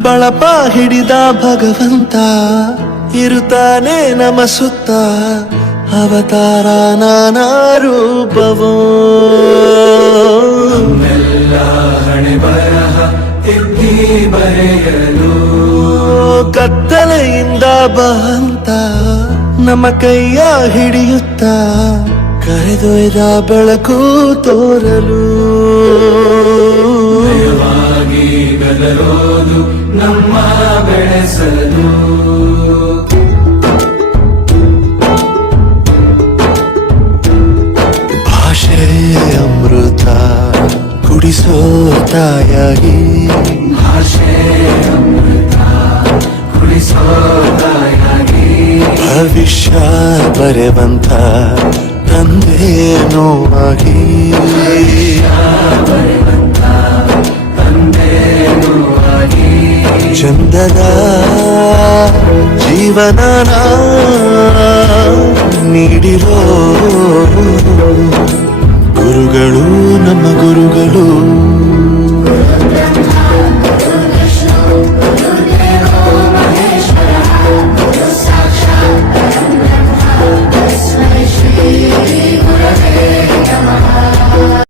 ಬಳಪ ಹಿಡಿದ ಭಗವಂತ ಇರುತ್ತಾನೆ ನಮ ಸುತ್ತ ಅವತಾರ ನಾನಾ ರೂಪವೋ ನಮ್ಮೆಲ್ಲ ಹಣೆ ಬರಹ ತಿದ್ದಿ ಬರೆಯಲು ಕತ್ತಲೆಯಿಂದ ಬಂತ ನಮ್ಮ ಕೈಯ ಹಿಡಿಯುತ್ತ ಕರೆದೊಯ್ದ ಬೆಳಕು ತೋರಲು ಭಯವಾಗಿ ಗದರೋದು ನಮ್ಮ ಬೆಳೆಸಲು ಭಾಷೆ ಅಮೃತ ಕುಡಿಸೋ ತಾಯಾಗಿ ಭಾಷೆ ಅಮೃತ ಕುಡಿಸೋ ತಾಯಾಗಿ ಭವಿಷ್ಯ ಬರೆವಂತ ತಂದೆನೂ ಆಗಿ ಬರೆವಂತ ತಂದೆನೂ ಆಗಿ ಚಂದದ ಜೀವನ ನೀಡಿರೋ